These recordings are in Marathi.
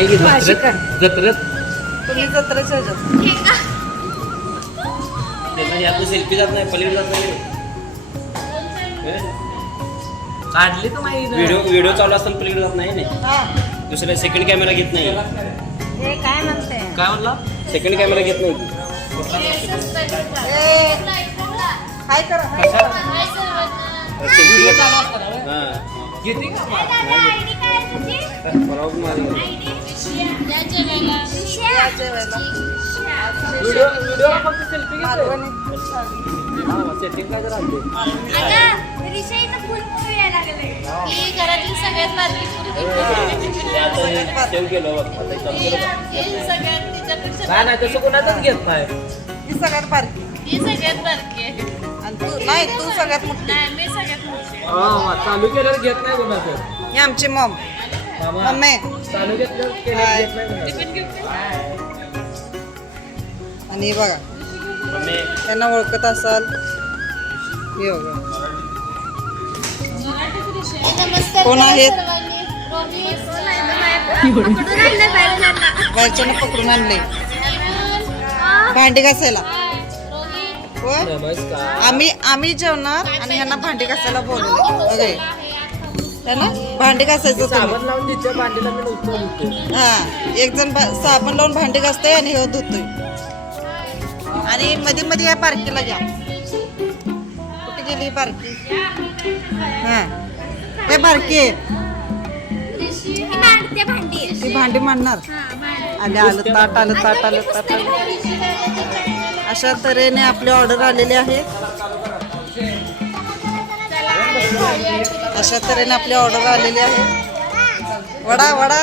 आहे. की भाजी जत्रेत जत्रेत तुम्ही जत्रेच्या ह्याच्यात हे आता सेल्फी जात नाही पलीकडे जात नाही. काढली तर माहिती व्हिडिओ व्हिडिओ चालू असताना पलीकडे जात नाही ना हा. दुसरा सेकंड कॅमेरा घेत नाही. हे काय म्हणते? काय म्हणला? सेकंड कॅमेरा घेत नाही. ए, काय करा सेल्फी हा. किती का बरोबर घरातील सगळ्यात हे. हे. ही सगळ्यात तिच्यापेक्षा नाही नाही तसं कोणाचंच घेत नाही. ही सगळ्यात बारकी ही सगळ्यात बारकी आहे. आणि तू नाही तू सगळ्यात मोठी. नाही मी सगळ्यात मोठी. हा चालू केल्यावर घेत नाही कोणाचं. ही आमची मॉम. मामा. मम्मी. आणि हे बघा. मम्मी. त्यांना ओळखत असाल. हे बघा. कोण आहेत? बाहेरच्यानं पकडून आणले. भांडी घासायला. हाय, रोहित. होय नमस्कार. आम्ही आम्ही जेवणार आणि ह्यांना भांडी घासायला बोलवले ओके. है ना? भांडी घासायचं साबण लावून तिच्या भांडीला मी नुसतं धुतो. हा एक जण बा- साबण लावून भांडी घासतोय आणि हे धुतोय. आणि मध्ये मध्ये या पार्कीला घ्या कुठे गेली ही पार्की? हा. हे बारकी आहे. मांडते भांडी ती भांडी मांडणार. हा, मांड. आले आलं ताट आलं ताट आलं ताट आलं. अशा तऱ्हेने आपली ऑर्डर आलेली आहे. अशा तऱ्हेने आपली ऑर्डर आलेली आहे. वडा वडा.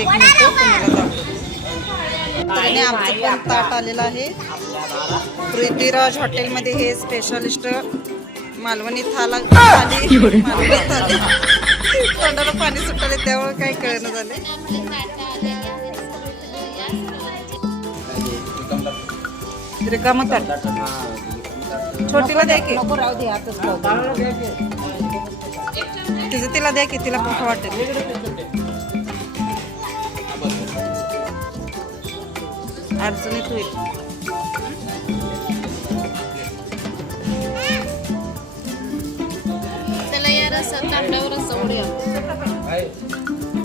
एक मिनिट हो, आमचं पण ताट आलेलं आहे. पृथ्वीराज हॉटेलमध्ये हे स्पेशलिस्ट मालवणी थाला थाली थाली. तोंडाला पाणी सुटले त्यामुळे काही कळणं झाले रिकामं ताट छोटीला द्या की. तिचं तिला द्या की तिला पण वाटेल. अडचणीत होईल.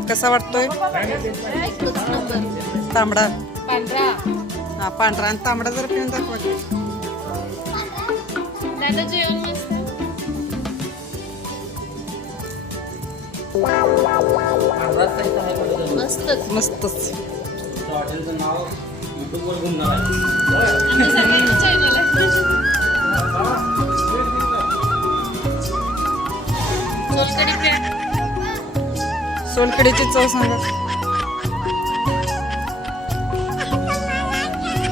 कसा वाटतोय? तांबडा. पांढरा. हा पांढरा आणि तांबडा जर पिऊन दाखवा की. दादा जेवण मस्त. मस्तच. मस्तच. हॉटेलचं नाव युट्यूबवर घुमणार आहे आम्ही सगळ्यांनी चॅनल आहे सोलकढी प्लेट सोलकडीची चव सांगा.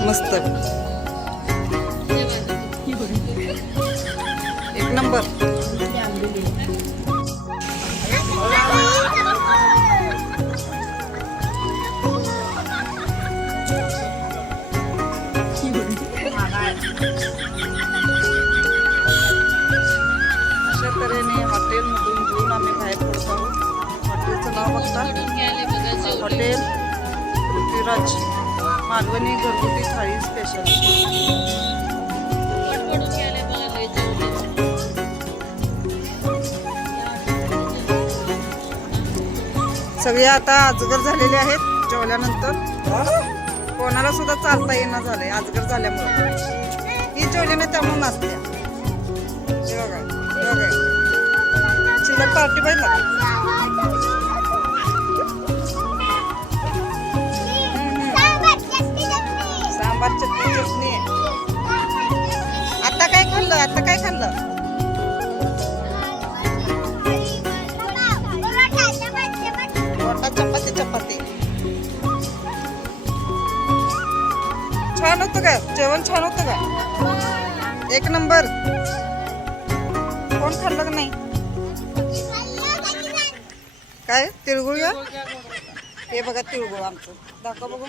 मस्त. एक नंबर. अशा तऱ्हेने हॉटेलमधून घेऊन आम्ही बाहेर पडत आहोत. हॉटेलचं नाव बघता. हॉटेल पृथ्वीराज. मालवणी घरगुती थाळी स्पेशल सगळे आता आजगर झालेले आहेत जेवल्यानंतर. कोणाला सुद्धा चालता येणं झालंय आजगर झाल्यामुळे. ही जेवली नाही त्यामुळे नाचते बघा बघा. चिल्लर पार्टी पाहिजे छान होतं का? जेवण छान होतं का? एक नंबर. कोण खाल्लं का नाही? काय? तिळगुळ का? हे बघा तिळगुळ आमचं. दाखवा बघू.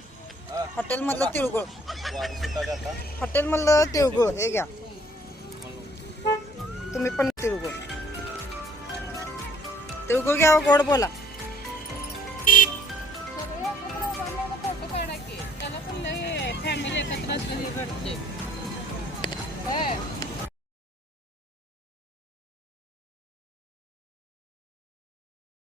हॉटेलमधलं तिळगुळ. हॉटेलमधलं तिळगुळ. हे घ्या. तुम्ही पण तिळगुळ. तिळगुळ घ्या गोड बोला. That's really birthday. Hey.